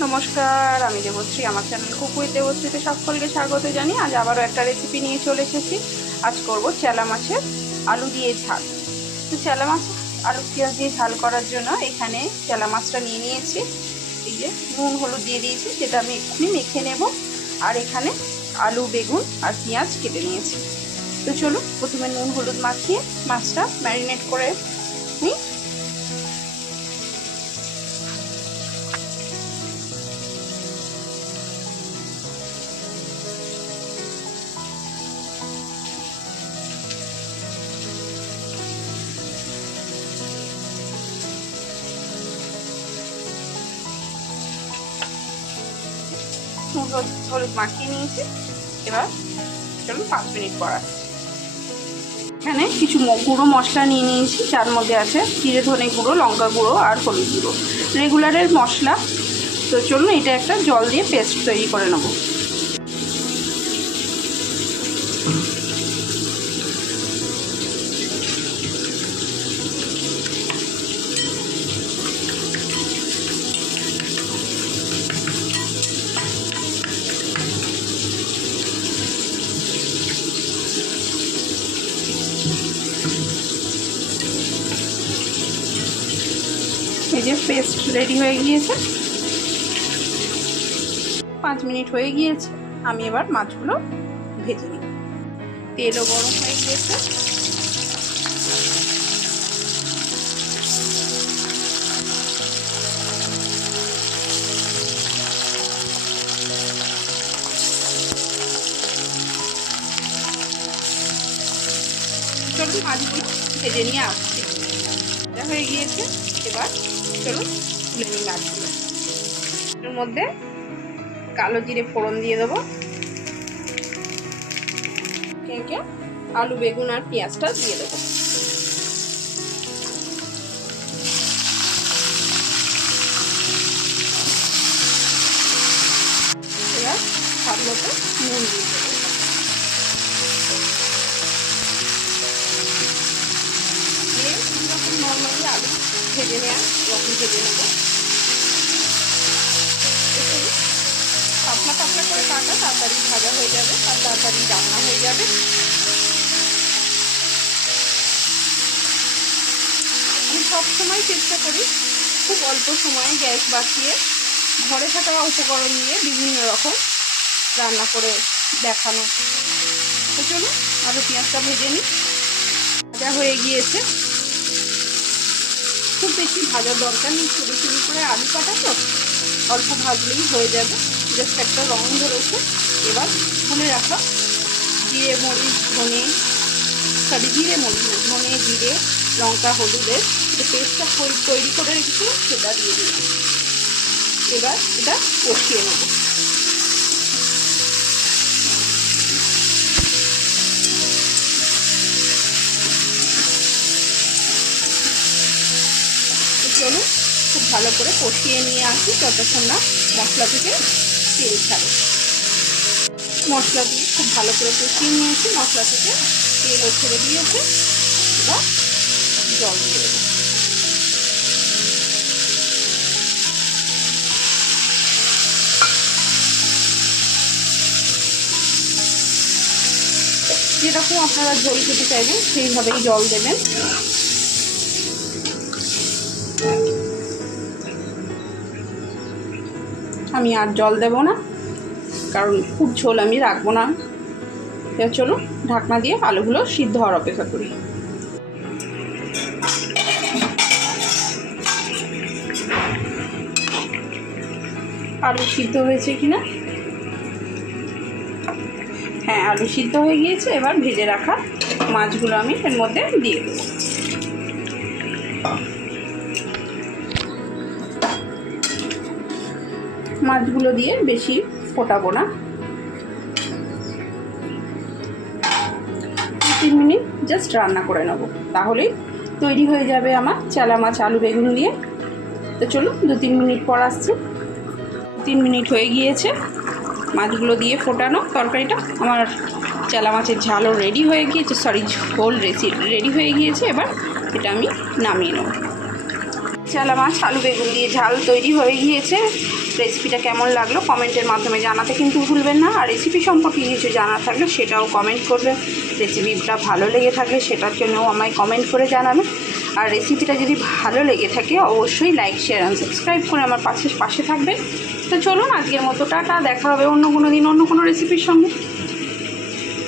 নমস্কার, আমি দেবশ্রী, আমার চ্যানেল কুকুই দেবশ্রীতে সকলকে স্বাগত জানি আজ আবারও একটা রেসিপি নিয়ে চলে এসেছি। আজ করব চেলা মাছের আলু দিয়ে ঝাল। তো চেলা মাছ, আলু পেঁয়াজ দিয়ে ঝাল করার জন্য এখানে চেলা মাছটা নিয়ে নিয়েছি। এই যে নুন, হলুদ দিয়ে দিয়েছি, সেটা আমি এক্ষুনি মেখে নেব। আর এখানে আলু, বেগুন আর পেঁয়াজ কেটে নিয়েছি। তো চলুন, প্রথমে নুন, হলুদ মাখিয়ে মাছটা ম্যারিনেট করে নিই। নুন হলুদ মাখিয়ে নিয়েছি। এবার চলুন পাঁচ মিনিট পর এখানে কিছু গুঁড়ো মশলা নিয়ে নিয়েছি। যার মধ্যে আছে জিরে, ধনে গুঁড়ো, লঙ্কা গুঁড়ো আর হলুদ গুঁড়ো। রেগুলারের মশলা। তো চলুন এটা একটা জল দিয়ে পেস্ট তৈরি করে নেব। এই যে পেস্ট রেডি হয়ে গিয়েছে। পাঁচ মিনিট হয়ে গিয়েছে। আমি এবার মাছগুলো ভেজে নিই তেলও গরম হয়ে গিয়েছে। চলুন মাছগুলো ভেজে নিয়ে আসছি। এটা হয়ে গিয়েছে। এবার চলুন তুলে নিই মাছগুলো এর মধ্যে কালো জিরে ফোড়ন দিয়ে দেবো। একে আলু, বেগুন আর পেঁয়াজটা দিয়ে দেবো। এবার স্বাদ মতো নুন দিয়ে দেবো। ভেজে নেওয়া যখন ভেজে নেব। একটু পাতলা পাতলা করে কাটা, তাড়াতাড়ি ভাজা হয়ে যাবে আর তাড়াতাড়ি রান্না হয়ে যাবে। আমি সবসময় চেষ্টা করি খুব অল্প সময়ে গ্যাস বাঁচিয়ে ঘরে থাকা উপকরণ নিয়ে বিভিন্ন রকম রান্না করে দেখানো। তো চলুন, আলু পেঁয়াজটা ভেজে নিই। ভাজা হয়ে গিয়েছে। বেশি ভাজার দরকার নেই ছোটো ছোটো করে আলু কাটা তো, অল্প ভাজলেই হয়ে যাবে। জাস্ট একটা রং ধরেছে। এবার ভুলে রাখা জিরে, মরিচ, ধনে সরি জিরে, মরিচ ধনে, জিরে, লঙ্কা, হলুদের যে পেস্টটা তৈরি করে রেখেছিলাম, সেটা দিয়ে দিলাম। এবার এটা কষিয়ে নেব। চলুন খুব ভালো করে কষিয়ে নিয়ে আসি ততক্ষণ না মশলা থেকে তেল ছাড়ে। মশলা দিয়ে খুব ভালো করে কষিয়ে নিয়ে আসি মশলা থেকে তেলও ছেড়ে দিয়েছে, এবার জল দিয়ে দেবো। যেরকম আপনারা ঝোল খেতে চাইবেন, সেইভাবেই জল দেবেন। আমি আর জল দেব না, কারণ খুব ঝোল আমি রাখব না। চলুন ঢাকনা দিয়ে আলুগুলো সিদ্ধ হওয়ার অপেক্ষা করি। আলু সিদ্ধ হয়েছে কিনা? হ্যাঁ আলু সিদ্ধ হয়ে গিয়েছে, এবার ভেজে রাখা মাছগুলো আমি এর মধ্যে দিয়ে দেবো। মাছগুলো দিয়ে বেশি ফোটাবো না। তিন মিনিট জাস্ট রান্না করে নেব। তাহলেই তৈরি হয়ে যাবে আমার চালা মাছ আলু বেগুন দিয়ে। তো চলুন দু তিন মিনিট পর আসছি। তিন মিনিট হয়ে গিয়েছে। মাছগুলো দিয়ে ফোটানো তরকারিটা আমার চালা মাছের ঝালও রেডি হয়ে গিয়েছে সরি ঝোল রেসি রেডি হয়ে গিয়েছে। এবার এটা আমি নামিয়ে নেব। চালা মাছ, আলু বেগুন দিয়ে ঝাল তৈরি হয়ে গিয়েছে। রেসিপিটা কেমন লাগল কমেন্টের মাধ্যমে জানাতে কিন্তু ভুলবেন না। আর রেসিপি সম্পর্কে কিছু জানা থাকলে সেটাও কমেন্ট করবেন। রেসিপিটা ভালো লেগে থাকলে সেটার জন্যও আমায় কমেন্ট করে জানাবেন। আর রেসিপিটা যদি ভালো লেগে থাকে অবশ্যই লাইক শেয়ার অ্যান্ড সাবস্ক্রাইব করে আমার পাশে পাশে থাকবেন। তো চলুন আজকের মতো টাটা, দেখা হবে অন্য কোনো দিন অন্য কোনো রেসিপির সঙ্গে।